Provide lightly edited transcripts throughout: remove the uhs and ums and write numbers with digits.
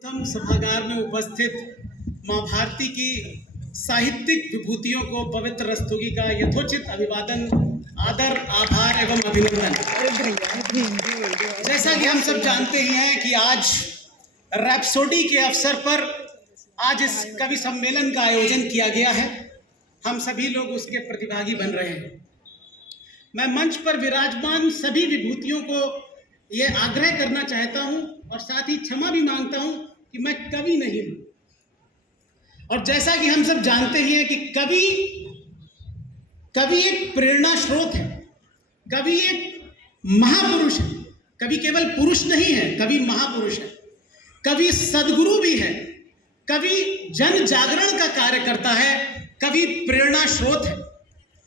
प्रथम सभागार में उपस्थित माँ भारती की साहित्यिक विभूतियों को पवित्र रस्तुगी का यथोचित अभिवादन, आदर, आभार एवं अभिनंदन। जैसा कि हम सब जानते ही हैं कि आज रैप्सोडी के अवसर पर आज इस कवि सम्मेलन का आयोजन किया गया है। हम सभी लोग उसके प्रतिभागी बन रहे हैं। मैं मंच पर विराजमान सभी विभूतियों को ये आग्रह करना चाहता हूं और साथ ही क्षमा भी मांगता हूं कि मैं कवि नहीं हूं। और जैसा कि हम सब जानते ही हैं कि कवि एक प्रेरणा स्रोत है, कवि एक महापुरुष है। कवि केवल पुरुष नहीं है, कवि महापुरुष है, कवि सद्गुरु भी है, कवि जन जागरण का कार्य करता है, कवि प्रेरणा स्रोत है।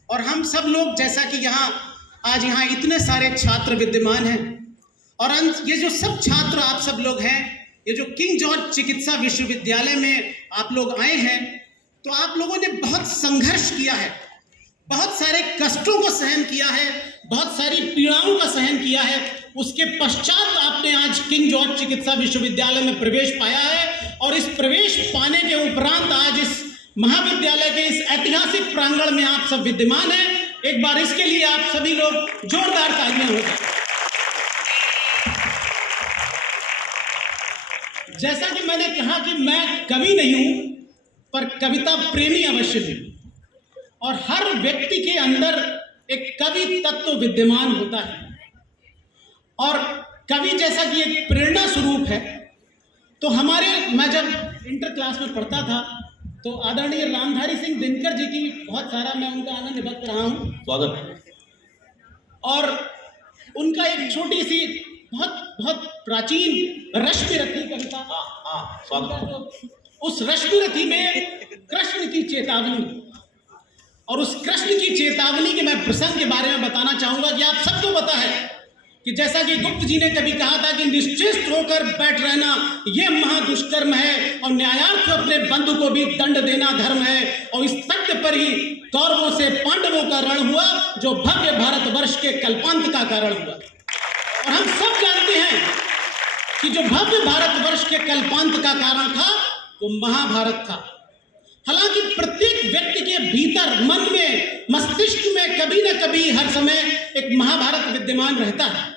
और हम सब लोग, जैसा कि आज यहाँ इतने सारे छात्र विद्यमान हैं और ये जो सब छात्र आप सब लोग हैं, ये जो किंग जॉर्ज चिकित्सा विश्वविद्यालय में आप लोग आए हैं, तो आप लोगों ने बहुत संघर्ष किया है, बहुत सारे कष्टों को सहन किया है, बहुत सारी पीड़ाओं का सहन किया है। उसके पश्चात आपने आज किंग जॉर्ज चिकित्सा विश्वविद्यालय में प्रवेश पाया है और इस प्रवेश पाने के उपरांत आज इस महाविद्यालय के इस ऐतिहासिक प्रांगण में आप सब विद्यमान हैं। एक बार इसके लिए आप सभी लोग जोरदार तालियां हो जाए। जैसा कि मैंने कहा कि मैं कवि नहीं हूं, पर कविता प्रेमी अवश्य हूं और हर व्यक्ति के अंदर एक कवि तत्व विद्यमान होता है। और कवि जैसा कि एक प्रेरणा स्वरूप है, तो मैं जब इंटर क्लास में पढ़ता था तो आदरणीय रामधारी सिंह दिनकर जी की बहुत सारा मैं उनका आनंद व्यक्त रहा हूँ, स्वागत है। और उनका एक छोटी सी बहुत प्राचीन रश्मिरथी कविता, उस रश्मिरथी में कृष्ण की चेतावनी, और उस कृष्ण की चेतावनी के मैं प्रसंग के बारे में बताना चाहूंगा कि आप सबको पता है कि जैसा कि गुप्त जी ने कभी कहा था कि निश्चित होकर बैठ रहना यह महादुष्कर्म है और न्यायार्थ अपने बंधु को भी दंड देना धर्म है। और इस तथ्य पर ही कौरवों से पांडवों का रण हुआ, जो भव्य भारतवर्ष के कल्पांत का कारण हुआ। और हम सब जानते हैं कि जो भव्य भारतवर्ष के कल्पांत का कारण था वो महाभारत था। हालांकि प्रत्येक व्यक्ति के भीतर, मन में, मस्तिष्क में कभी न कभी हर समय एक महाभारत विद्यमान रहता है।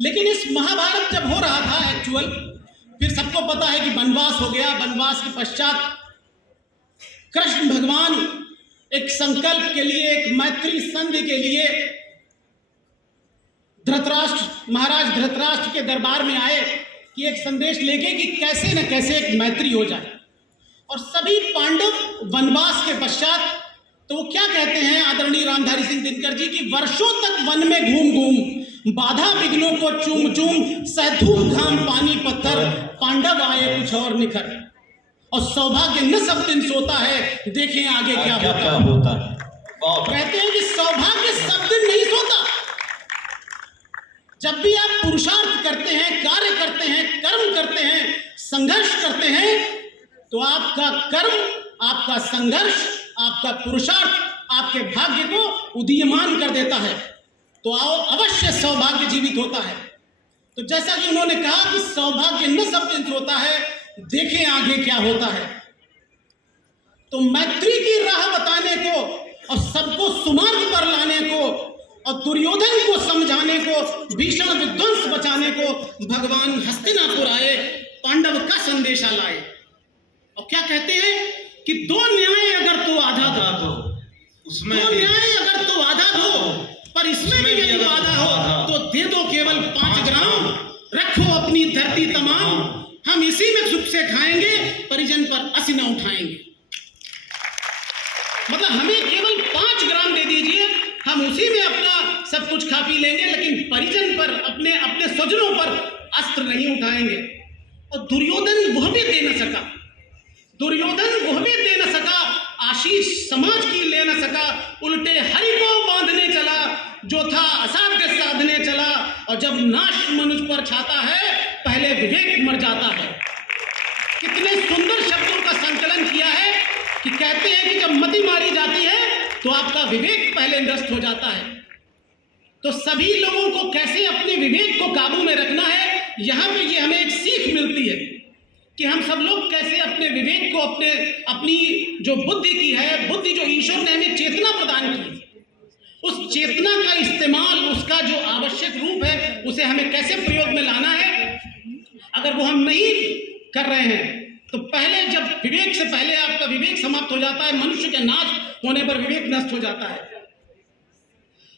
लेकिन इस महाभारत जब हो रहा था एक्चुअल, फिर सबको पता है कि वनवास हो गया। वनवास के पश्चात कृष्ण भगवान एक संकल्प के लिए, एक मैत्री संधि के लिए महाराज धृतराष्ट्र के दरबार में आए कि एक संदेश लेके कि कैसे न कैसे एक मैत्री हो जाए। और सभी पांडव वनवास के पश्चात तो वो क्या कहते हैं आदरणीय रामधारी सिंह दिनकर जी की, वर्षों तक वन में घूम घूम, बाधा विघ्नों को चूम चूम, सहधूम घाम पानी पत्थर, पांडव आए कुछ और निखर, और सौभाग्य न सब दिन सोता है, देखें आगे क्या होता है। कहते हैं कि सौभाग्य सब दिन नहीं सोता। जब भी आप पुरुषार्थ करते हैं, कार्य करते हैं, कर्म करते हैं, संघर्ष करते हैं, तो आपका कर्म, आपका संघर्ष, आपका पुरुषार्थ आपके भाग्य को उदीयमान कर देता है। तो आओ, अवश्य सौभाग्य जीवित होता है। तो जैसा कि उन्होंने कहा कि सौभाग्य न सब दिन सोता है, देखें आगे क्या होता है। तो मैत्री की राह बताने को और सबको सुमार्ग पर लाने को और दुर्योधन को समझाने को, भीषण विध्वंस बचाने को भगवान हस्तिनापुर आए, पांडव का संदेशा लाए। और क्या कहते हैं कि दो न्याय अगर तो आधा दो, उसमें दो न्याय अगर तो आधा दो, पर इसमें भी यदि वादा हो तो दे दो केवल 5 ग्राम, रखो अपनी धरती तमाम, हम इसी में सुख से खाएंगे, परिजन पर असी न उठाएंगे। मतलब हमें केवल 5 ग्राम दे दीजिए, हम उसी में अपना सब कुछ खा पी लेंगे, लेकिन परिजन पर, अपने स्वजनों पर अस्त्र नहीं उठाएंगे। और दुर्योधन वह भी दे न सका, आशीष समाज की ले न सका, उल्टे हरि को बांधने चला, जो था असाध्य साधने चला। और जब नाश मनुष्य पर छाता है, पहले विवेक मर जाता है। कितने सुंदर शब्दों का संकलन किया है कि कहते हैं कि जब मति मारी जाती है तो आपका विवेक पहले नष्ट हो जाता है। तो सभी लोगों को कैसे अपने विवेक को काबू में रखना है, यहाँ पे ये हमें एक सीख मिलती है कि हम सब लोग कैसे अपने विवेक को, अपनी जो बुद्धि की है, बुद्धि जो ईश्वर ने हमें चेतना प्रदान की, उस चेतना का इस्तेमाल, उसका जो आवश्यक रूप है, उसे हमें कैसे प्रयोग में लाना है। अगर वो हम नहीं कर रहे हैं तो पहले, जब विवेक से पहले आपका विवेक समाप्त हो जाता है, मनुष्य के नाश होने पर विवेक नष्ट हो जाता है।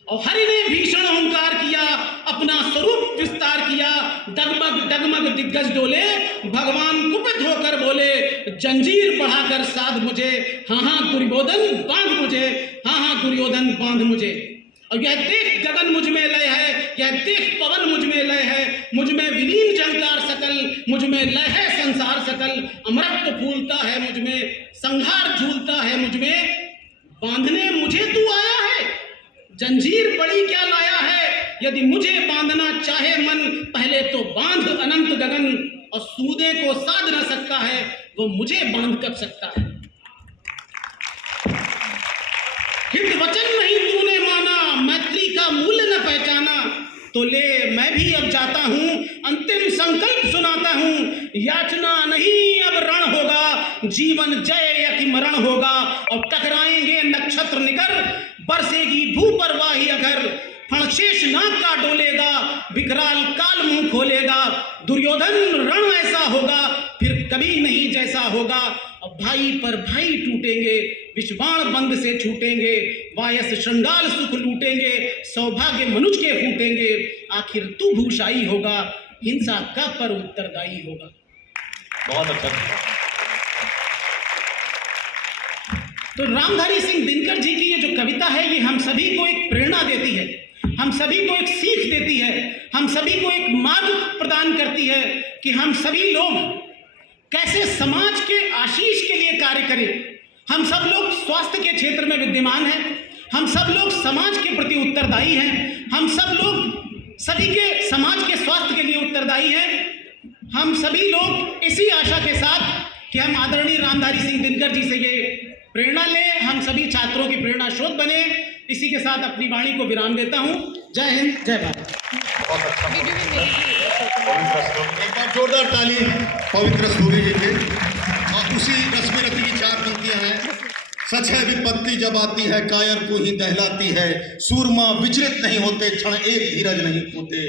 और हरि ने भीषण ओंकार किया, अपना स्वरूप विस्तार किया, डगमग डगमग दिग्गज डोले, भगवान कुपित होकर बोले, जंजीर बढ़ाकर साध मुझे, हाँ दुर्योधन बांध मुझे, हाँ दुर्योधन बांध मुझे। और यह देख गगन मुझ में लय है, यह देख पवन मुझ में लय है, मुझ में विलीन झंकार सकल, मुझ में लय है संसार सकल, अमृत फूलता है मुझ में, संहार झूलता है मुझ में, बांधने मुझे तू आया है, जंजीर बड़ी क्या लाया है, यदि मुझे बांधना चाहे मन, पहले तो बांध अनंत गगन, और सूदे को साध न सकता है, वो मुझे बांध कर सकता है। हित वचन नहीं तूने माना, मैत्री का मूल्य न पहचाना, तो ले मैं भी अब जाता हूं, अंतिम संकल्प सुनाता हूं, याचना नहीं अब रण होगा, जीवन जय या कि मरण होगा, और टकराएंगे नक्षत्र निकर, बरसेगी भूपरवाही अगर, फणशेष नाग का डोलेगा, विकराल काल मुंह खोलेगा, दुर्योधन रण ऐसा होगा फिर कभी नहीं जैसा होगा, और भाई पर भाई टूटेंगे, विषबाण बंद से छूटेंगे, वायस श्रृंगाल सुख लूटेंगे, सौभाग्य मनुज के फूटेंगे, आखिर तू भूषाई होगा, हिंसा का पर उत्तरदायी होगा। बहुत अच्छा। तो रामधारी सिंह दिनकर जी की ये जो कविता है, ये हम सभी को एक प्रेरणा देती है, हम सभी को एक सीख देती है, हम सभी को एक मार्ग प्रदान करती है कि हम सभी लोग कैसे समाज के आशीष के लिए कार्य करें। हम सब लोग स्वास्थ्य के क्षेत्र में विद्यमान हैं, हम सब लोग समाज के प्रति उत्तरदायी हैं, हम सब लोग सभी के समाज के स्वास्थ्य के लिए उत्तरदायी हैं। हम सभी लोग इसी आशा के साथ कि हम आदरणीय रामधारी सिंह दिनकर जी से ये प्रेरणा लें, हम सभी छात्रों की प्रेरणा स्रोत बने। इसी के साथ अपनी वाणी को विराम देता हूँ। जय हिंद, जय भारत। बहुत अच्छा। एक बार जोरदार ताली पवित्र सूर्य जी थे। और उसी रस्म रति की 4 पंक्तियां हैं। सच है विपत्ति जब आती है, कायर को ही दहलाती है, सूरमा विचलित नहीं होते, क्षण एक धीरज नहीं खोते।